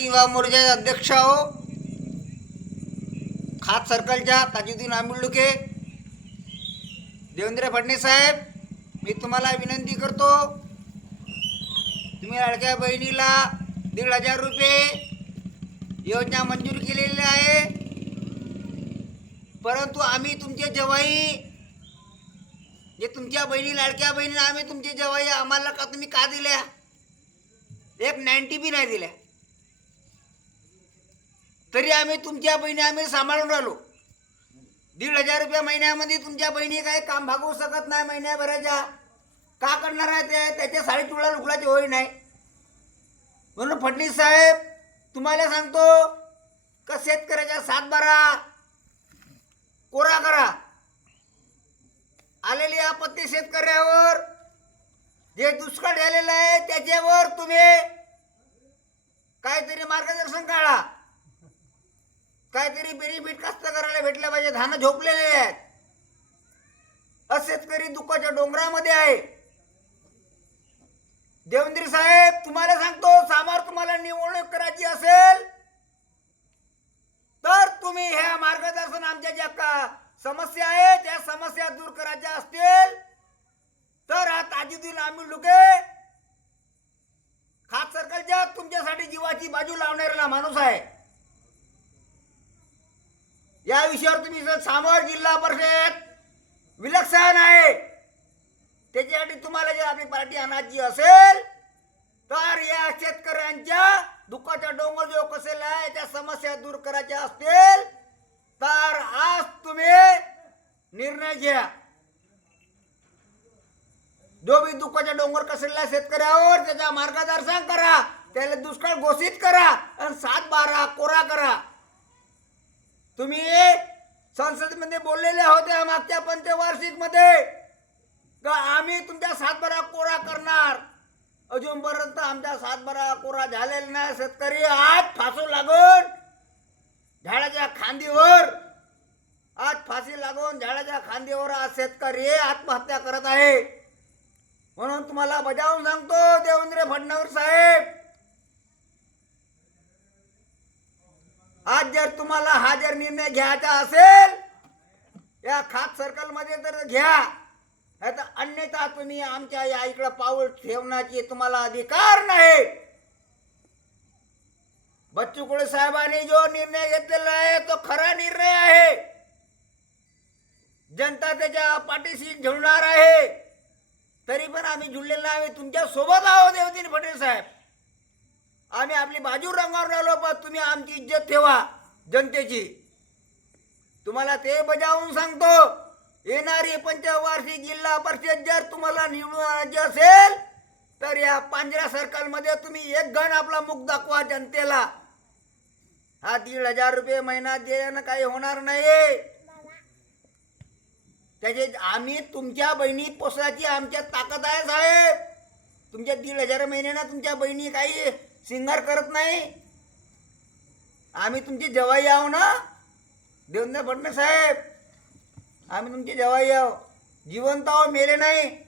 युवा मोर्चाचे अध्यक्ष आहो खात सर्कलच्या ताजुद्दीन आंबिलडुके देवेंद्र फडणवीस साहेब मी तुम्हाला विनंती करतो तुम्ही लाडक्या बहिणीला दीड हजार रुपये योजना मंजूर केलेली आहे. परंतु आम्ही तुमचे जवाई जे तुमच्या बहिणी लाडक्या बहिणीला आम्ही तुमचे जवाई आम्हाला का तुम्ही का दिल्या? एक नाईन्टी बी नाही दिल्या. तरी आम्ही तुमच्या बहिणी आम्ही सांभाळून राहिलो. दीड हजार रुपये महिन्यामध्ये तुमच्या बहिणी काही काम भागवू शकत नाही महिन्याभराच्या. का करणार आहे ते? त्याच्या साडी चुडा लुकडाची होई नाही. म्हणून फडणीस साहेब तुम्हाला सांगतो का शेतकऱ्याच्या सातबारा कोरा करा. आलेली आपत्ती शेतकऱ्यावर जे दुष्काळ झालेलं आहे त्याच्यावर तुम्ही काहीतरी मार्गदर्शन काढा. काहीतरी बेनिफिट कास्तकाराला भेटलं पाहिजे? धानं झोपलेले आहेत. आज शेतकरी दुःखाच्या डोंगरामध्ये आहे. देवेंद्र साहेब तुम्हाला सांगतो सामार तुम्हाला निवडणूक करायची असेल तर तुम्ही ह्या मार्गदर्शन आमच्या ज्या का समस्या आहेत त्या समस्या दूर करायच्या असतील तर हा ताजुद्दीन आम्ही लुके खास सर्कलच्या तुमच्यासाठी जीवाची बाजू लावणाऱ्याला माणूस आहे. या विषयावर तुम्ही जर सामोर जिल्हा परिषद विलक्षण आहे त्याच्यासाठी तुम्हाला जर आपली पार्टी आणायची असेल तर या शेतकऱ्यांच्या दुःखाचा डोंगर जो कसेला आहे त्या समस्या दूर करायच्या असतील तर आज तुम्ही निर्णय घ्या. जो बी दुःखाच्या डोंगर कसेला शेतकऱ्यावर त्याचा मार्गदर्शन करा त्याला दुष्काळ घोषित करा आणि सात बारा कोरा करा. तुम्ही संसदेमध्ये बोललेले होते मागच्या पंचवार्षिकमध्ये का आम्ही तुमच्या सातबारा कोरा करणार? अजूनपर्यंत आमच्या सातबारा कोरा झालेला नाही. शेतकरी आज फासू लागून झाडाच्या खांदीवर आज फाशी लागून झाडाच्या खांदीवर आज शेतकरी आत्महत्या करत आहे. म्हणून तुम्हाला बजावून सांगतो देवेंद्र फडणवीस साहेब आज जर तुम्हाला हा जर निर्णय घ्यायचा असेल या खात सर्कलमध्ये तर घ्या. नाही तर अन्यथा तुम्ही आमच्या या इकडं पाऊल ठेवण्याची तुम्हाला अधिकार नाही. बच्चू कुळे साहेबांनी जो निर्णय घेतलेला आहे तो खरा निर्णय आहे. जनता त्याच्या पाठीशी झुलणार आहे. तरी पण आम्ही झुललेला आम्ही तुमच्यासोबत आहोत देवतीन पटेल साहेब. आम्ही आपली बाजू रंगावर राहिलो पण तुम्ही आमची इज्जत ठेवा जनतेची. तुम्हाला ते बजावून सांगतो येणारी पंचवार्षिक जिल्हा परिषद जर तुम्हाला निवडून आणायची असेल तर या पांजरा सर्कलमध्ये तुम्ही एक गण आपला मुख दाखवा जनतेला. हा दीड हजार रुपये महिना देणं काही होणार नाही त्याचे आम्ही तुमच्या बहिणी पोसायची आमच्या ताकद आहे साहेब. तुमच्या दीड हजार महिन्यानं तुमच्या बहिणी काही सिंगार करत नाही. आम्ही तुमची जवाई आहो ना. देवेंद्र फडणवीस साहेब. आम्ही तुमची जवाई आहो. जिवंत आहो मेले नाही.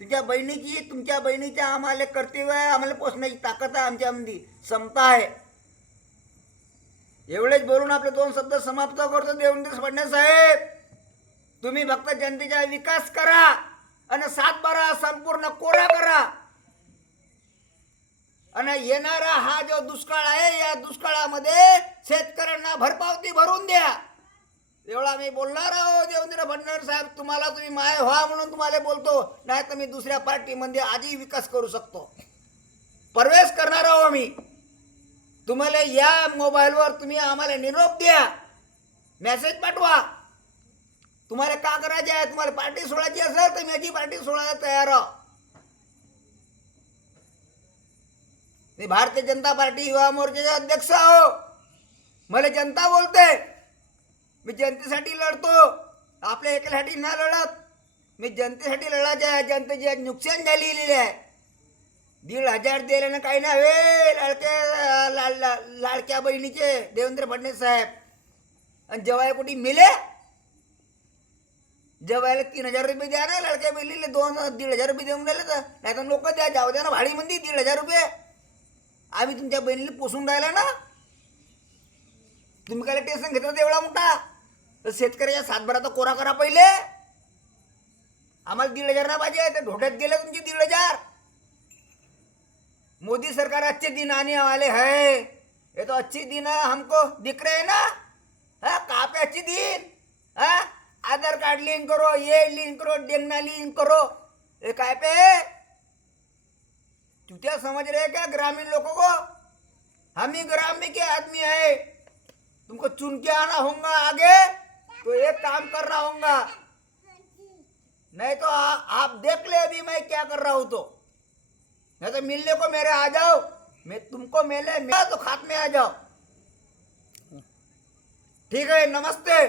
तुमच्या बहिणीची तुमच्या बहिणीच्या आम्हाला कर्तव्य आहे आम्हाला पोचण्याची ताकद आहे आमच्यामध्ये समता आहे. एवढेच बोलून आपले दोन शब्द समाप्त करतो. देवेंद्र फडणवीस साहेब. तुम्ही फक्त जनतेचा विकास करा आणि सातबारा संपूर्ण कोरा करा. आणि येणारा हा जो दुष्काळ आहे या दुष्काळामध्ये शेतकऱ्यांना भरपावती भरून द्या. एवढा मी बोलणार आहो देवेंद्र फडणवीस साहेब. तुम्हाला तुम्ही माय व्हा म्हणून तुम्हाला बोलतो नाही तर मी दुसऱ्या पार्टीमध्ये आजही विकास करू शकतो. प्रवेश करणार आहो मी तुम्हाला या मोबाईलवर तुम्ही आम्हाला निरोप द्या. मेसेज पाठवा. तुम्हाला का करायचे आहे? तुम्हाला पार्टी सोडायची असेल तर मी पार्टी सोडायला तयार आहो. मी भारतीय जनता पार्टी युवा मोर्चाचा अध्यक्ष आहो. मला जनता बोलते. मी जनतेसाठी लढतो. आपल्या एकल्यासाठी ना लढत. मी जनतेसाठी लढायचे आहे. जनतेची आज नुकसान झालेली आहे. दीड हजार दिल्यानं काही नाही. वे लाडक्या लाड ला- लाडक्या बहिणीचे देवेंद्र फडणवीस साहेब. आणि जेव्हा कुठे मिले? जेवायला तीन हजार रुपये द्या ना लाडक्या बहिणीला. दोन दीड हजार रुपये देऊन राहिले तर. नाही तर लोक द्या. जाऊ द्या ना भाडीमध्ये दीड हजार रुपये. आम्ही तुमच्या बहिणीला पोसून राहिला ना? तुम्ही काय टेन्शन घेतलं एवढा मोठा? तर शेतकऱ्याच्या सातबाराचा कोरा करा पहिले. आम्हाला दीड हजार ना पाहिजे ते ढोट्यात गेले तुमचे दीड हजार. मोदी सरकार अच्छे दिन आने वाले है ये तो अच्छी दिन हमको दिख रहे हैं ना? हाँ कहाँ पे अच्छी दिन. हाँ आधार कार्ड लिंक करो ये लिंक करो डेंगना लिंक करो. ये काय पे? है? चुतिया समझ रहे क्या ग्रामीण लोगों को? हम ही ग्रामीण के आदमी है? तुमको चुन के आना होगा आगे तो एक काम कर रहा होगा। नहीं तो आ, आप देख ले अभी मैं क्या कर रहा हूँ तो। नहीं तो मिलने को मेरे आ जाओ। मैं तुमको मिले मैं तो खात में आ जाओ। ठीक है नमस्ते।